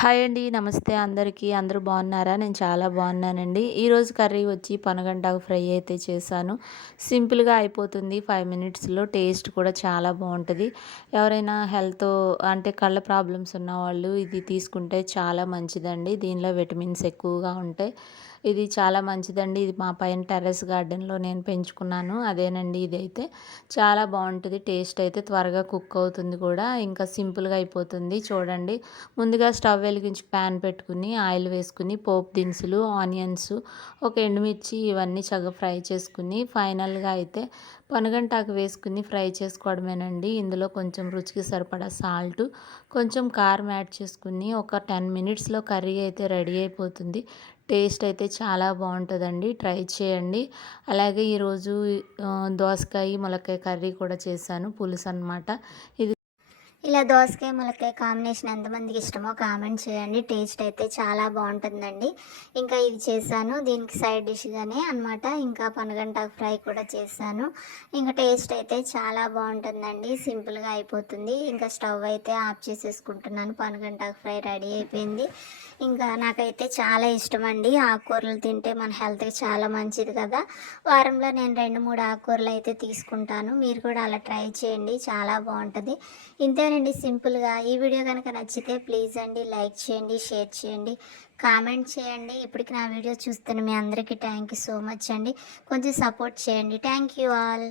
Hi అండి నమస్తే అందరికీ. అందరూ బాగున్నారా? నేను చాలా బాగున్నానండి. ఈరోజు కర్రీ వచ్చి పనగంటాకు ఫ్రై అయితే చేశాను. సింపుల్గా అయిపోతుంది. ఫైవ్ మినిట్స్లో టేస్ట్ కూడా చాలా బాగుంటుంది. ఎవరైనా హెల్త్ అంటే కళ్ళ ప్రాబ్లమ్స్ ఉన్న వాళ్ళు ఇది తీసుకుంటే చాలా మంచిదండి. దీనిలో విటమిన్స్ ఎక్కువగా ఉంటాయి. ఇది చాలా మంచిదండి. ఇది మా పైన టెర్రస్ గార్డెన్లో నేను పెంచుకున్నాను. అదేనండి ఇదైతే. చాలా బాగుంటుంది. టేస్ట్ అయితే త్వరగా కుక్ అవుతుంది కూడా. ఇంకా సింపుల్గా అయిపోతుంది. చూడండి. ముందుగా స్టవ్ వెలిగించి ప్యాన్ పెట్టుకుని ఆయిల్ వేసుకుని పోపు దినుసులు ఆనియన్స్ ఒక ఎండుమిర్చి ఇవన్నీ చక్కగా ఫ్రై చేసుకుని ఫైనల్గా అయితే పనుగంటాకు వేసుకుని ఫ్రై చేసుకోవడమేనండి. ఇందులో కొంచెం రుచికి సరిపడా సాల్ట్ కొంచెం కారం యాడ్ చేసుకుని ఒక టెన్ మినిట్స్లో కర్రీ అయితే రెడీ అయిపోతుంది. టేస్ట్ అయితే చాలా బాగుంటుందండి. ట్రై చేయండి. అలాగే ఈరోజు దోసకాయ ములక్కాయ కర్రీ కూడా చేశాను పులుసు అనమాట ఇది ఇలా దోసకాయ ములక్కాయ కాంబినేషన్ ఎంతమందికి ఇష్టమో కామెంట్ చేయండి. టేస్ట్ అయితే చాలా బాగుంటుందండి. ఇంకా ఇది చేశాను. దీనికి సైడ్ డిష్గానే అనమాట ఇంకా పనగంటాకు ఫ్రై కూడా చేశాను. ఇంకా టేస్ట్ అయితే చాలా బాగుంటుందండి. సింపుల్గా అయిపోతుంది. ఇంకా స్టవ్ అయితే ఆఫ్ చేసేసుకుంటున్నాను. పనగంటాకు ఫ్రై రెడీ అయిపోయింది. ఇంకా నాకైతే చాలా ఇష్టం అండి ఆకుకూరలు తింటే మన హెల్త్కి చాలా మంచిది కదా. వారంలో నేను రెండు మూడు ఆకుకూరలు అయితే తీసుకుంటాను. మీరు కూడా అలా ట్రై చేయండి. చాలా బాగుంటుంది. ఇంతే అంతేనండి సింపుల్గా. ఈ వీడియో కనుక నచ్చితే ప్లీజ్ అండి లైక్ చేయండి షేర్ చేయండి కామెంట్ చేయండి. ఇప్పటికి నా వీడియో చూస్తున్న మీ అందరికీ థ్యాంక్ యూ సో మచ్ అండి. కొంచెం సపోర్ట్ చేయండి. Thank you all.